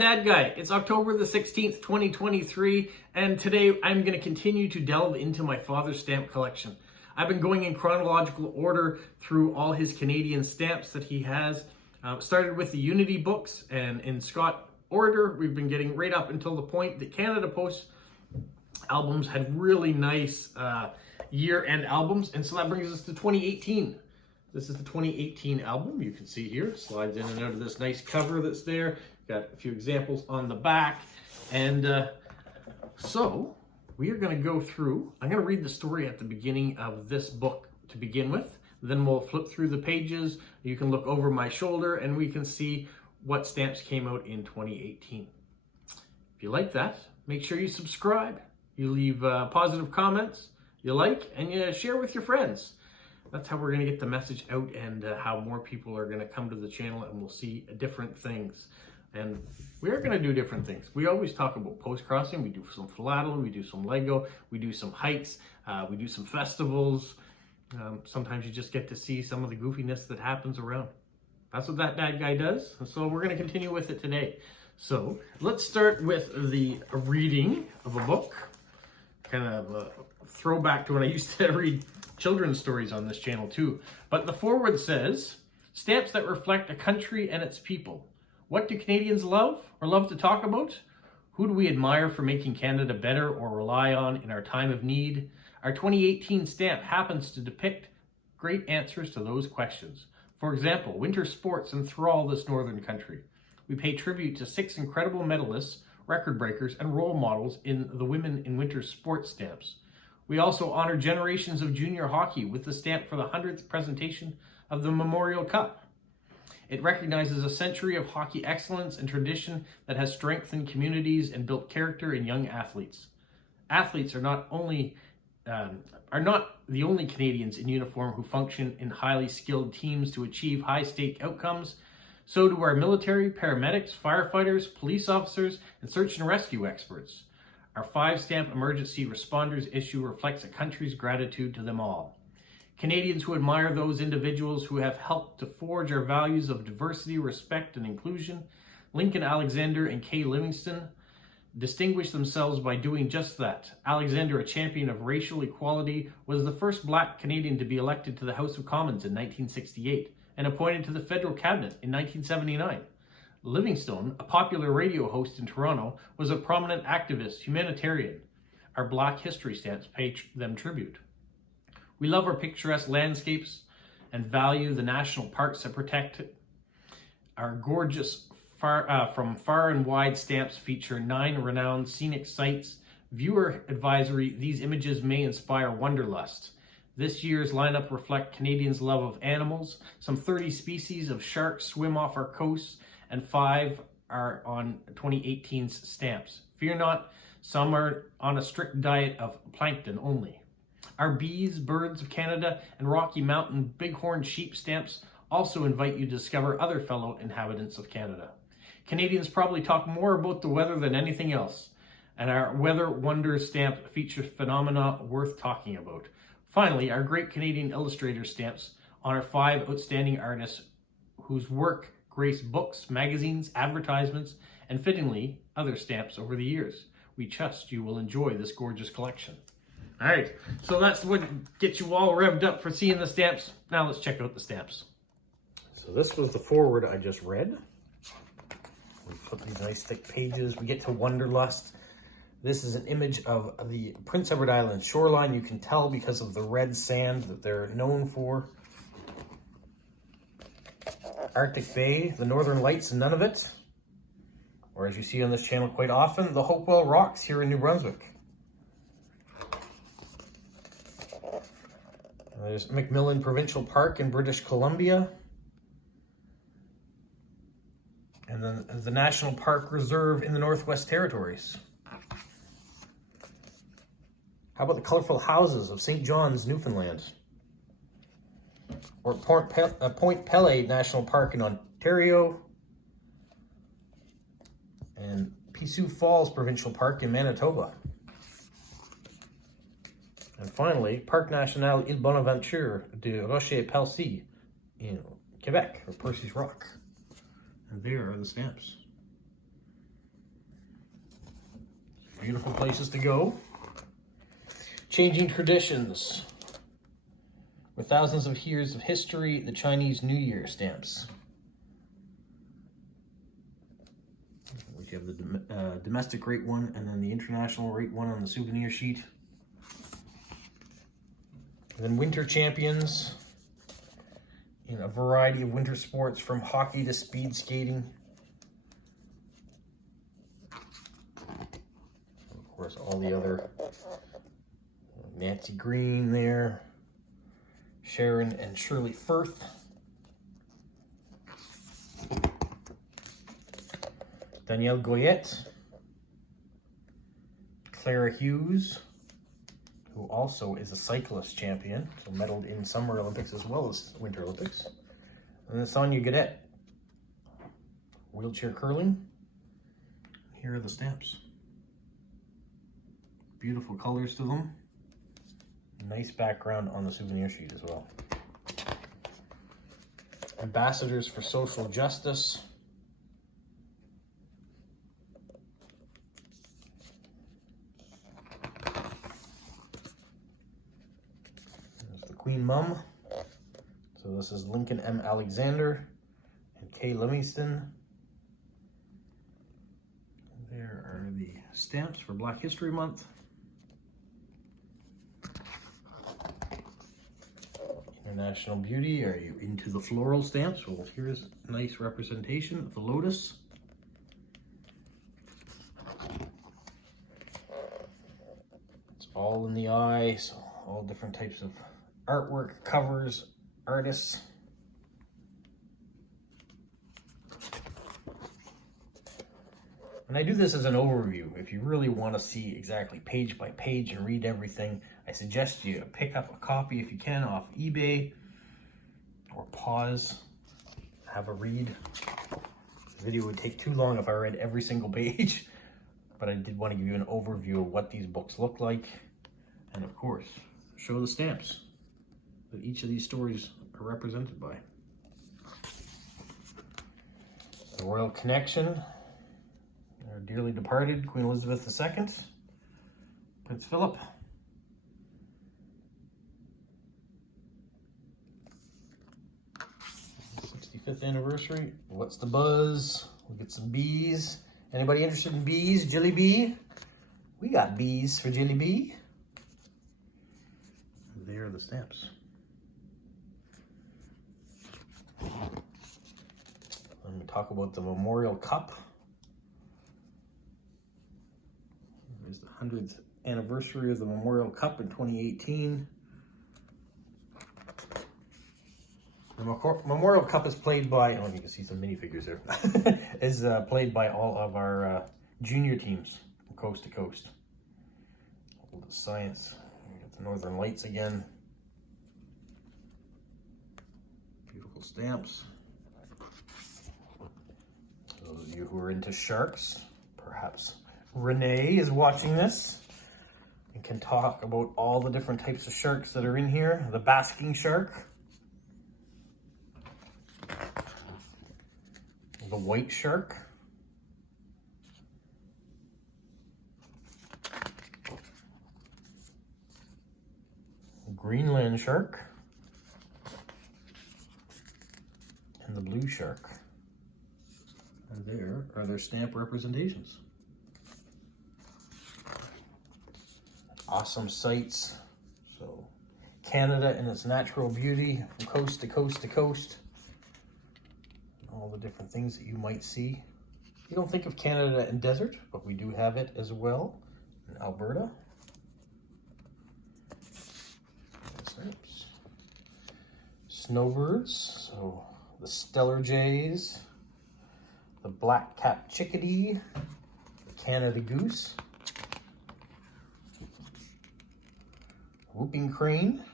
Dad Guy. It's October the 16th, 2023, and today I'm going to continue to delve into my father's stamp collection. I've been going in chronological order through all his Canadian stamps that he has. Started with the Unity books, and in Scott order, we've been getting right up until the point that Canada Post albums had really nice year-end albums, and so that brings us to 2018. This is the 2018 album. You can see here, slides in and out of this nice cover that's there. Got a few examples on the back. And so we are going to go through, I'm going to read the story at the beginning of this book to begin with. Then we'll flip through the pages. You can look over my shoulder and we can see what stamps came out in 2018. If you like that, make sure you subscribe. You leave positive comments, you like, and you share with your friends. That's how we're going to get the message out, and how more people are going to come to the channel and we'll see different things. And we are going to do different things. We always talk about post-crossing. We do some philatelic, we do some Lego, we do some hikes, we do some festivals. Sometimes you just get to see some of the goofiness that happens around. That's what that Dad Guy does. And so we're going to continue with it today. So let's start with the reading of a book. Kind of a throwback to when I used to read children's stories on this channel too. But the foreword says, stamps that reflect a country and its people. What do Canadians love or love to talk about? Who do we admire for making Canada better or rely on in our time of need? Our 2018 stamp happens to depict great answers to those questions. For example, winter sports enthrall this northern country. We pay tribute to 6 incredible medalists, record breakers, and role models in the Women in Winter Sports stamps. We also honor generations of junior hockey with the stamp for the 100th presentation of the Memorial Cup. It recognizes a century of hockey excellence and tradition that has strengthened communities and built character in young athletes. Athletes are not the only Canadians in uniform who function in highly skilled teams to achieve high-stake outcomes. So do our military, paramedics, firefighters, police officers, and search and rescue experts. Our 5-stamp emergency responders issue reflects a country's gratitude to them all. Canadians who admire those individuals who have helped to forge our values of diversity, respect, and inclusion, Lincoln Alexander and Kay Livingston, distinguished themselves by doing just that. Alexander, a champion of racial equality, was the first Black Canadian to be elected to the House of Commons in 1968 and appointed to the federal cabinet in 1979. Livingstone, a popular radio host in Toronto, was a prominent activist, humanitarian. Our Black history stamps pay them tribute. We love our picturesque landscapes and value the national parks that protect it. Our gorgeous from far and wide stamps feature 9 renowned scenic sites. Viewer advisory, these images may inspire wanderlust. This year's lineup reflect Canadians' love of animals. Some 30 species of sharks swim off our coasts, and 5 are on 2018's stamps. Fear not, some are on a strict diet of plankton only. Our bees, birds of Canada, and Rocky Mountain bighorn sheep stamps also invite you to discover other fellow inhabitants of Canada. Canadians probably talk more about the weather than anything else, and our Weather Wonders stamp features phenomena worth talking about. Finally, our Great Canadian Illustrator stamps honor 5 outstanding artists whose work grace books, magazines, advertisements, and fittingly, other stamps over the years. We trust you will enjoy this gorgeous collection. All right, so that's what gets you all revved up for seeing the stamps. Now let's check out the stamps. So this was the foreword I just read. We flip these nice thick pages. We get to Wanderlust. This is an image of the Prince Edward Island shoreline. You can tell because of the red sand that they're known for. Arctic Bay, the Northern Lights, and Nunavut. Or as you see on this channel quite often, the Hopewell Rocks here in New Brunswick. There's McMillan Provincial Park in British Columbia. And then the National Park Reserve in the Northwest Territories. How about the colorful houses of St. John's, Newfoundland? Or Point Pelee National Park in Ontario. And Pisu Falls Provincial Park in Manitoba. And finally, Parc National Île Bonaventure de Rocher-Pelcy in Quebec, or Percy's Rock. And there are the stamps. Beautiful places to go. Changing traditions. With thousands of years of history, the Chinese New Year stamps. You have the domestic rate one and then the international rate one on the souvenir sheet. And then winter champions in a variety of winter sports from hockey to speed skating. Of course, all the other Nancy Green there, Sharon and Shirley Firth. Danielle Goyette, Clara Hughes, who also is a cyclist champion, so medaled in Summer Olympics as well as Winter Olympics. And then Sonia Gadet, wheelchair curling. Here are the stamps. Beautiful colors to them. Nice background on the souvenir sheet as well. Ambassadors for Social Justice. Queen Mum. So this is Lincoln M. Alexander and Kay Livingston. There are the stamps for Black History Month. International Beauty. Are you into the floral stamps? Well, here's a nice representation of the lotus. It's all in the eye, so all different types of artwork, covers, artists. And I do this as an overview. If you really want to see exactly page by page and read everything, I suggest you pick up a copy if you can off eBay, or pause, have a read. The video would take too long if I read every single page, but I did want to give you an overview of what these books look like, and of course, show the stamps that each of these stories are represented by. The Royal Connection, our dearly departed Queen Elizabeth II, Prince Philip, '65th anniversary. What's the buzz? We'll get some bees. Anybody interested in bees? Jilly bee? We got bees for Jilly bee. There are the stamps. Let me talk about the Memorial Cup. There's the 100th anniversary of the Memorial Cup in 2018. The Memorial Cup is played by, oh, you can see some minifigures there, is played by all of our junior teams from coast to coast. All the science, we got the Northern Lights again. Beautiful stamps. Those of you who are into sharks, perhaps Renee is watching this and can talk about all the different types of sharks that are in here. The basking shark, the white shark, Greenland shark, and the blue shark. And there are their stamp representations. Awesome sights. So Canada in its natural beauty from coast to coast to coast. All the different things that you might see. You don't think of Canada and desert, but we do have it as well in Alberta. Snowbirds, so the stellar jays, the black-capped chickadee, the Canada goose, whooping crane,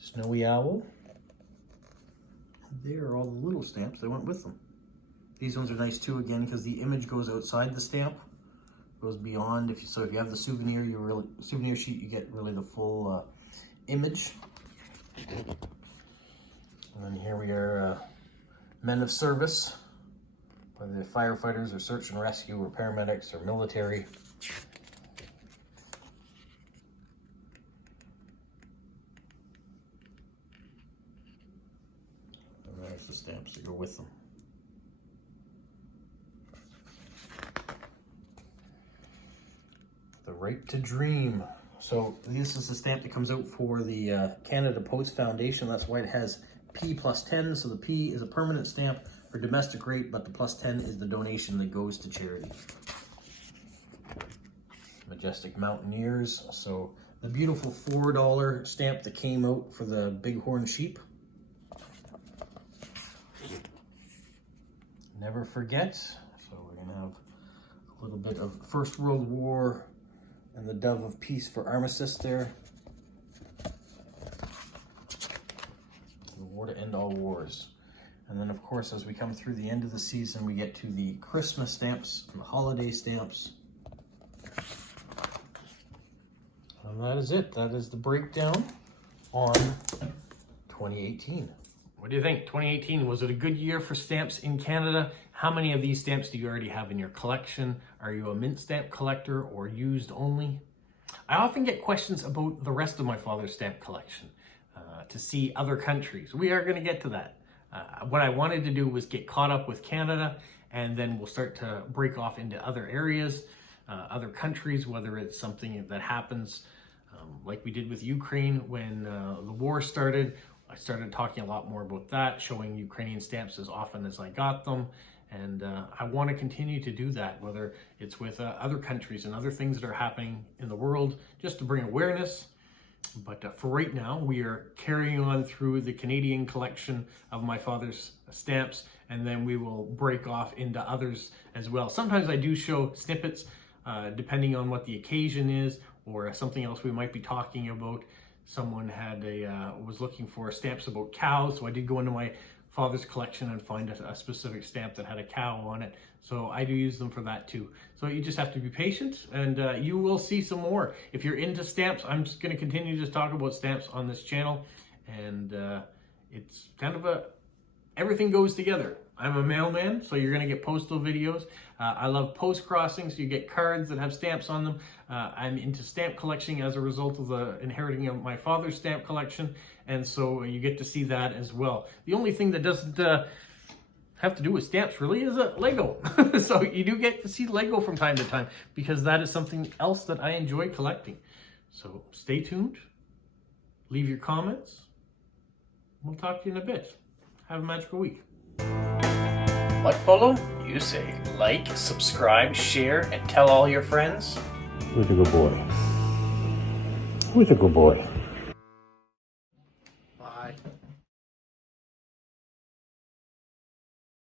snowy owl. There are all the little stamps that went with them. These ones are nice too, again, because the image goes outside the stamp, goes beyond. If you have the souvenir, souvenir sheet, you get really the full image. And then here we are, men of service, whether they're firefighters or search and rescue or paramedics or military. And there's the stamps that go with them. The Right to Dream. So this is the stamp that comes out for the Canada Post Foundation. That's why it has P plus 10. So the P is a permanent stamp for domestic rate, but the plus 10 is the donation that goes to charity. Majestic Mountaineers. So the beautiful $4 stamp that came out for the Bighorn sheep. Never Forget. So we're going to have a little bit of First World War and the Dove of Peace for Armistice there. The war to end all wars. And then of course, as we come through the end of the season, we get to the Christmas stamps and the holiday stamps. And that is it. That is the breakdown on 2018. What do you think? 2018, was it a good year for stamps in Canada? How many of these stamps do you already have in your collection? Are you a mint stamp collector or used only? I often get questions about the rest of my father's stamp collection to see other countries. We are going to get to that. What I wanted to do was get caught up with Canada, and then we'll start to break off into other areas, other countries, whether it's something that happens like we did with Ukraine when the war started. I started talking a lot more about that, showing Ukrainian stamps as often as I got them. And I want to continue to do that, whether it's with other countries and other things that are happening in the world, just to bring awareness. But for right now, we are carrying on through the Canadian collection of my father's stamps, and then we will break off into others as well. Sometimes I do show snippets, depending on what the occasion is, or something else we might be talking about. Someone had was looking for stamps about cows, so I did go into my father's collection and find a specific stamp that had a cow on it. So I do use them for that too. So you just have to be patient, and you will see some more. If you're into stamps, I'm just going to continue to talk about stamps on this channel, and it's kind of everything goes together. I'm a mailman, so you're going to get postal videos. I love post crossings. You get cards that have stamps on them. I'm into stamp collecting as a result of the inheriting of my father's stamp collection, and so you get to see that as well. The only thing that doesn't have to do with stamps really is Lego. So you do get to see Lego from time to time, because that is something else that I enjoy collecting. So stay tuned. Leave your comments. We'll talk to you in a bit. Have a magical week. What, Polo? You say like, subscribe, share, and tell all your friends. Who's a good boy? Who's a good boy? Bye.